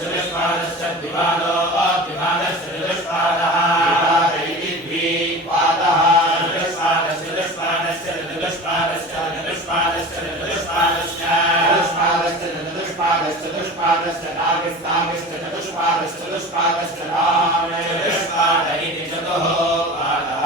चतुष्पादश्च द्विपादो द्विपादश्च चतुष्पादः चतुष्पादश्च चतुष्पादश्च चतुष्पादश्च चतुष्पाद इति चतुः पादः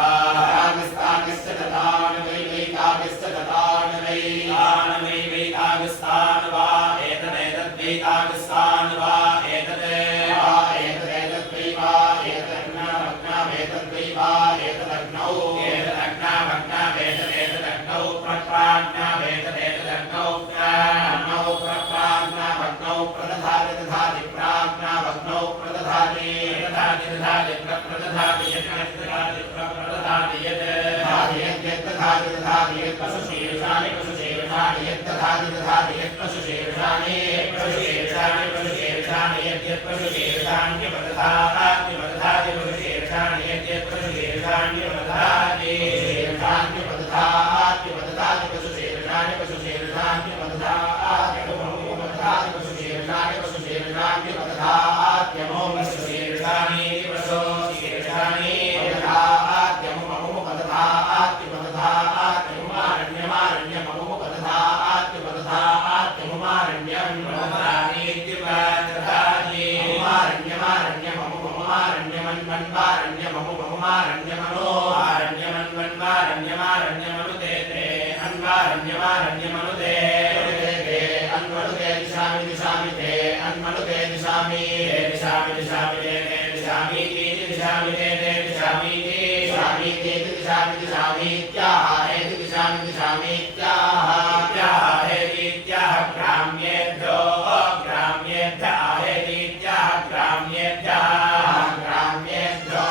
तागस्तागश्च तदानवैवैतागश्च तदानवैतागस्तान वा एतदेतद्वैतागस्तान वा एतदेतद्वै वा एतदग्नामग्नामेतद्वै वा एतदग्नौ एतदग्नामग्नामेतदेतदग्नौ प्रप्राज्ञामेतदेतदग्नौ प्रप्राज्ञामग्नौ प्रदधाति दधाति प्राज्ञामग्नौ प्रदधाति दधाति दधाति प्रदधाति यद्दधाति प्रदधाति यद्दधाति यद्दधाति दधाति यत्पशुशीर्षाणि पशुशीर्षाणि यद्दधाति दधाति यत्पशुशीर्षाणि पशुशीर्षाणि पशुशीर्षाणि यद्यत्पशुशीर्षाण्यपदधाति पशुशीर्षाणि यद्यत्पशुशीर्षाण्यपदधाति शीर्षाण्यपदधाति पशुशीर्षाणि पशुशीर्षाण्यपदधाति पशुशीर्षाणि पशुशीर्षाण्यपदधात्यमो पशुशीर्षाणि पशुशीर्षाणि पदधात्यमो पदधात्यपदधात्यमुमारण्यमारण्यमो पदधात्यपदधात्यमुमारण्यं ममानीत्युपदधाति मुमारण्यमारण्यममुमारण्यमनुमारण्यमनो आरण्यमन्वन्वारण्यमारण्यमनुते अन्वारण्यमारण्यमनुते अन्वनुते दिशामि दिशामि ते अन्मनुते दिशामि दिशामि दिशामि ते दिशामि दिशामि ते दिशामि दिशामि ते दिशामि दिशामीत्याह हेति दिशामि दिशामीत्याह हेतीत्याह ग्राम्येभ्यो ग्राम्येभ्यः हेतीत्याह ग्राम्येभ्यः ग्राम्येभ्यो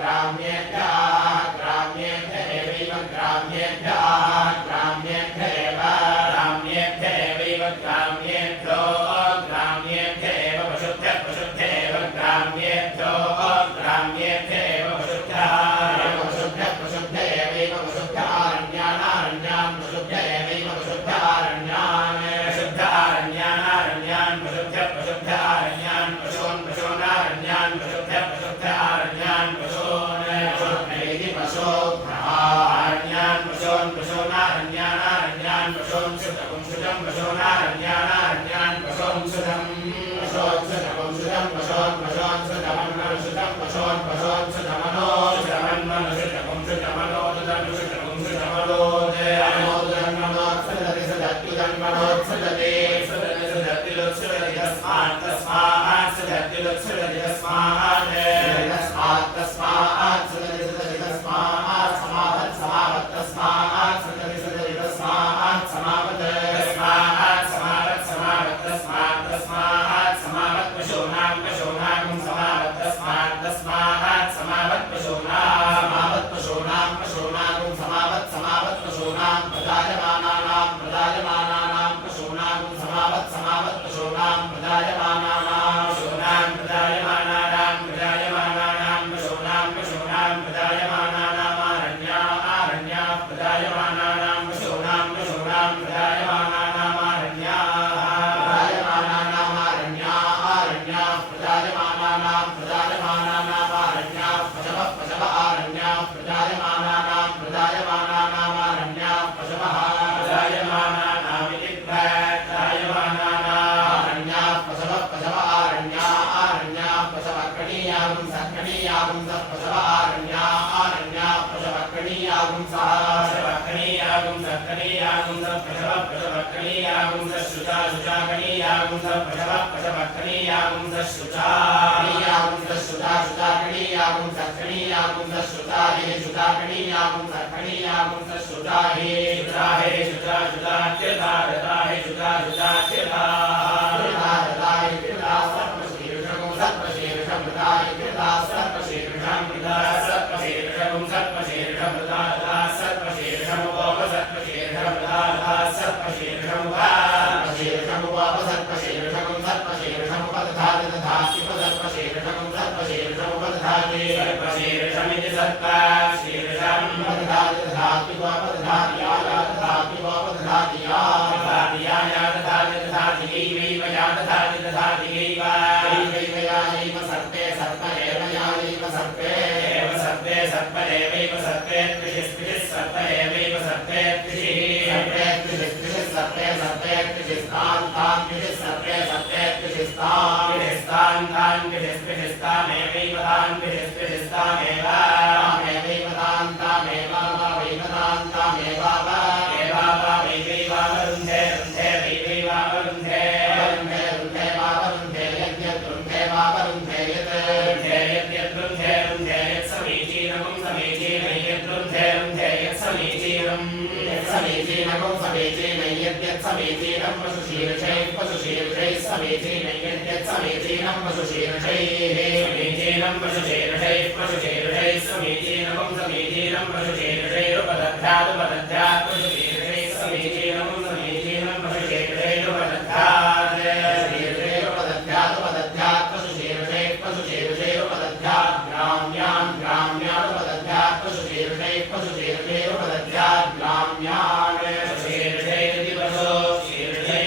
ग्राम्येभ्यः ग्राम्येभ्य एवैव ग्राम्येभ्यः ग्राम्येभ्य एव ग्राम्येभ्य एवैव ग्राम्येभ्यो ग्राम्येभ्य एव पशुभ्यः पशुभ्य एव ग्राम्येभ्यो ग्राम्येभ्य एव पशुभ्यः पशुभ्यः पशुभ्य एवैव पशुभ्य आरण्यानारण्यान् पशुभ्य एवैव पशुभ्य आरण्यान् पशुभ्य आरण्यानारण्यान् पशुभ्य पशुभ्य आरण्यान् पशून् पशूनारण्यान् पशुभ्य पशुभ्य आरण्यान् पशून् पशुभ्यैति पशुभ्यः आरण्यान् पशून् पशूनारण्यानारण्यान् पशून् सुतपुं सुतं पशूनारण्यानारण्यान् पशून् सुतं पशून् सुतपुं सुतं पशून् पशून् सुतमन्वन् सुतं पशून् पशून् सुतमनो सुतमन्वन् सुतपुं सुतमनो सुतपुं सुतमनोदयमनोदयमनोत्सदति सदत्युदन्मनोत्सदति सदति सदत्युत्सदति तस्मात् तस्मात् सदत्युत्सदति तस्मात् तस्मात् तस्मात् सदति सदति तस्मात् समावत् समावत् तस्मात् सदति सदति तस्मात् समावत् तस्मात् समावत् समावत् तस्मात् तस्मात् समावत् पशूनां पशूनां समावत् तस्मात् तस्मात् समावत् पशूनां समावत् पशूनां पशूनां समावत् समावत् पशूनां प्रजायमानानां प्रजायमानानां पशूनां समावत् समावत् पशूनां प्रजायमानानां पशूनां प्रजायमानानां प्रजायमानानां पशूनां पशूनां प्रजायमानानां आरण्या आरण्या प्रजायमानानां पशूनां पशूनां प्रजायमानानां आरण्या प्रजायमानानां आरण्या आरण्या प्रजायमानानां प्रजायमानानां आरण्या पशवः पशव आरण्या प्रजायमानानां प्रजायमानानां आरण्या पशवः प्रजायमानानामिति प्रजायमानानां आरण्या पशवः पशव आरण्या आरण्या पशवकणीयागुं सकणीयागुं पशव आरण्या आरण्या पशवकणीयागुं सः पशवकणीयागुं सकणीयागुं पशव पशवकणीयागुं शुचा शुचाकणीयागुं पशव पशवकणीयागुं शुचा कणीयागुं शुचा शुचाकणीयागुं सकणीयागुं शुचा हे शुचाकणीयागुं सकणीयागुं शुचा हे शुचा शुचा चिता रता हे शुचा शुचा चिता रता हे चिता सर्वशीर्षगुं सर्वशीर्षं रता हे चिता सर्वशीर्षं रता सर्वशीर्षगुं सर्वशीर्षं रता सर्वशीर्षं उप सर्वशीर्षं रता सर्वशीर्षं उप सर्वशीर्षगुं सर्वशीर्षं उपदधाति दधाति सर्वशीर्षगुं सर्वशीर्षं उपदधाति सर्वशीर्षमिति सर्वशीर्षं उपदधाति दधाति उपदधाति या दधाति उपदधाति या दधाति या दधाति दधाति यैवैव या दधाति दधाति यैव यैवैव या यैव सर्पे सर्प एव या यैव सर्पे एव सर्पे सर्प एवैव सर्पे त्रिषिस्त्रिषिः सर्प एवैव सर्पे त्रिषिः सर्पे त्रिषिस्त्रिषिः सर्पे सर्पे त्रिषिस्तान् तान् त्रिषिः सर्पे सर्पे त्रिषिस्तान् त्रिषिस्तान् तान् त्रिषिस्त्रिषिस्तामेवैव तान् त्रिषिस्त्रिषिस्तामेव तामेवैव तान् तामेव वावैव तान् तामेव वावैवैवावरुन्धे रुन्धे वैवैवावरुन्धे रुन्धे रुन्धे वावरुन्धे यद्यद्रुन्धे वावरुन्धे यत् रुन्धे यद्यद्रुन्धे रुन्धे यत्समीचीनकं समीचीनं यद्रुन्धे रुन्धे यत्समीचीनं यत्समीचीनकं समीचीनं यद्यत्समीचीनं पशुशीर्षैः पशुशीर्षैः समीचीनं यद्यत्समीचीनं पशुशीर्षैः समीचीनं पशुशीर्षैः पशुशीर्षैः समीचीनकं समीचीनं पशुशीर्षैरुपदध्यादुपदध्यात् पशुशीर्षैः समीचीनं समीचीनं पशुशीर्षैरुपदध्यात् शीर्षैरुपदध्यादुपदध्यात् पशुशीर्षैः पशुशीर्षैरुपदध्यात् ग्राम्यान् ग्राम्यानुपदध्यात् पशुशीर्षैः पशुशीर्षैरुपदध्यात् ग्राम्यान् पशुशीर्षैरिति पशुशीर्षैः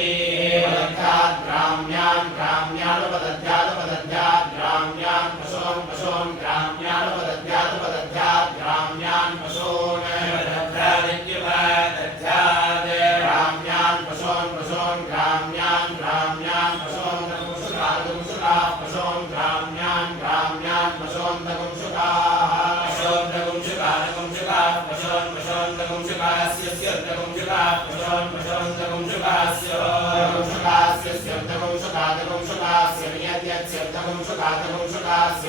उपदध्यात् ग्राम्यान् ग्राम्यानुपदध्यादुपदध्यात् ग्राम्यान् पशून् पशून् ग्राम्यानुपदध्यादुपदध्यात् ग्राम्यान् पशून् उपदध्यादित्युपदध्यात् ग्राम्यान् पशून् पशून् ग्राम्यान् ग्राम्यान् पशून् दगुंसुकाः पशून् ग्राम्यान् ग्राम्यान् पशून् दगुंसुकाः पशून् दगुंसुकाः पशून् पशून् दगुंसुकास्य दगुंसुकाः पशून् पशून् दगुंसुकास्य दगुंसुकास्य दगुंसुकास्य यद्यस्य दगुंसुकास्य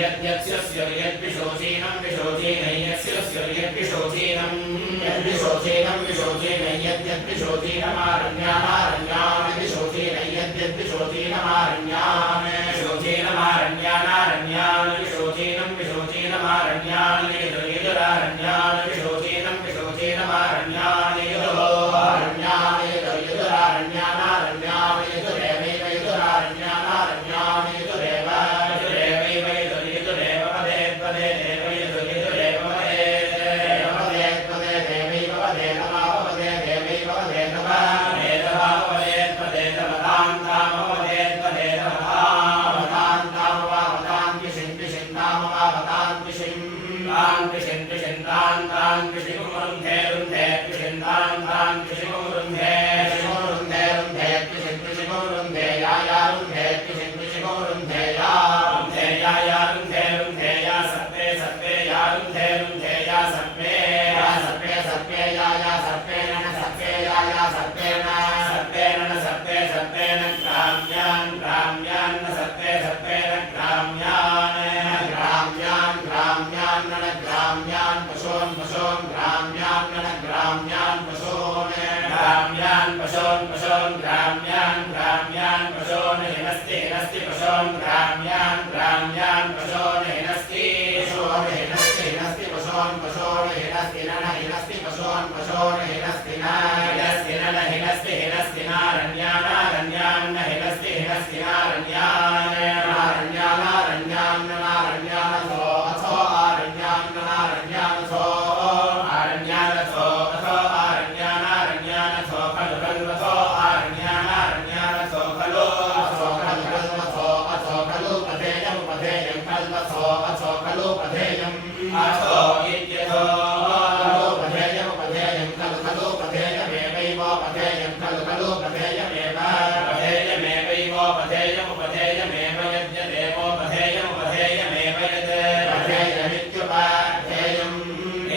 यद्यस्य यद्विशोचीनं विशोचीनयस्य यद्विशोचीनं यद्विशोचीनं विशोचीनं यद्यद्विशोचीनमारण्यानारण्यान् विशोचीनं यद्यद्विशोचीनमारण्यान् विशोचीनमारण्यानारण्यान् विशोचीनं विशोचीनमारण्यान् यदुरारण्यान् विशोचीनं विशोचीनमारण्यान् यदुरारण्यान् यदुरारण्यानारण्यान् यदुरेवैव यदुरारण्यानारण्यान् यदुरेव यदुरेवैव यदुरेव पदेत् पदेदेव यदुरेव पदेत् पदेत् पदेदेवैव पदेत् पदेदेवैव पदेत् पदेत् पदेत् पदेत् पदेत् पिशिन्तान् पिशिमुरुन्धे रुन्धे पिशिन्तान् पिशिमुरुन्धे रुन्धे पिशिमुरुन्धे या रुन्धे पिशिमुरुन्धे या रुन्धे या सर्पे सर्पे या रुन्धे या सर्पे सर्पे या सर्पेण सर्पे या सर्पेण सर्पेण ग्राम्यान् ग्राम्यान् सर्पे सर्पेण ग्राम्यान् ग्राम्यान् ग्राम्यान् ग्राम्यान् पशून् पशून् ग्राम्यान् ग्राम्यान् पशून् ग्राम्यान् पशून् पशून् ग्राम्यान् ग्राम्यान् पशून् हिनस्ति हिनस्ति पशून् ग्राम्यान् ग्राम्यान् पशून् हिनस्ति पशून् हिनस्ति हिनस्ति पशून् पशून् हिनस्ति न हिनस्ति पशून् पशून् हिनस्ति न हिनस्ति हिनस्ति नारण्यानारण्यान् हिनस्ति हिनस्ति नारण्यान् नारण्यानारण्यान् नारण्यानथो अथो आरण्यानारण्यानथो आरण्यानथो अथो आरण्यानारण्यानथो खलु खल्वथो आरण्यानारण्यानथो खलु अथो खल्वथो अथो खलु पधेयं पधेयं खल्वथो अथो खलु पधेयं अथो इत्यथो खलु पधेयं पधेयं खलु खलु पधेयमेवैव पधेयं खलु खलु पधेयमेव पधेयमेवैव पधेयमुपधेयमेव यद्यदेवो पधेयमुपधेयमेव यद् पधेयमित्युपधेयम्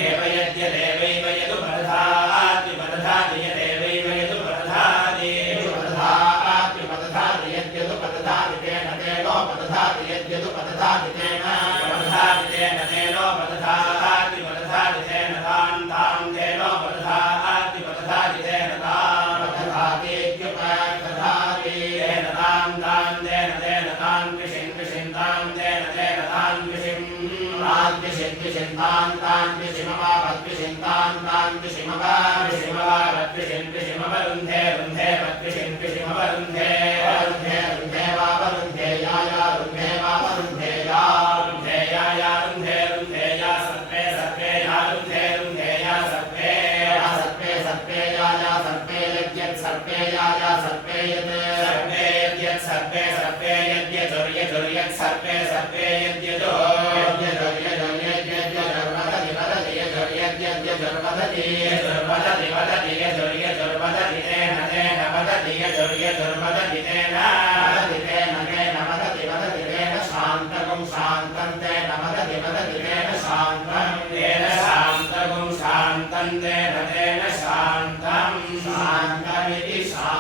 एव यद्यदेवैव यदुपदधात्युपदधाति यदेवैव यदुपदधाति यदुपदधात्युपदधाति यद्यदुपदधाति तेन तेनोपदधाति यद्यदुपदधाति तेन उपदधाति तेन तेनोपदधात्युपदधाति तेन तान् तान् तेनोपदधात्युपदधाति तेन तान् उपदधातीत्युपदधाति तेन तान् तान् तेन तान् विशिन् तान् तेन तान् विशिन् तान् तान् विशिमवावद्विशिन् तान् विशिमवरुन्धे रुन्धे वद्विशिन् विशिमवरुन्धे रुन्धे वावरुन्धे या रुन्धे वावरुन्धे या रुन्धे या सर्पे सर्पे या रुन्धे या सर्पे सर्पे या सर्पे यद्यत् सर्पे या सर्पे सर्पे सर्पे यद्यजुर्यजुर्यत् सर्पे सर्पे यद्यजो यद्यजुर्यजुर्यद्यजुर्वदति वदति यजुर्यद्यजुर्वदति यजुर्वदति वदति यजुर्यजुर्वदति तेन तेन वदति यजुर्यजुर्वदति तेन वदति तेन तेन वदति वदति तेन शान्तगुं शान्तं तेन वदति वदति तेन शान्तं तेन शान्तगुं शान्तं तेन तेन शान्तं शान्तमिति शान्तं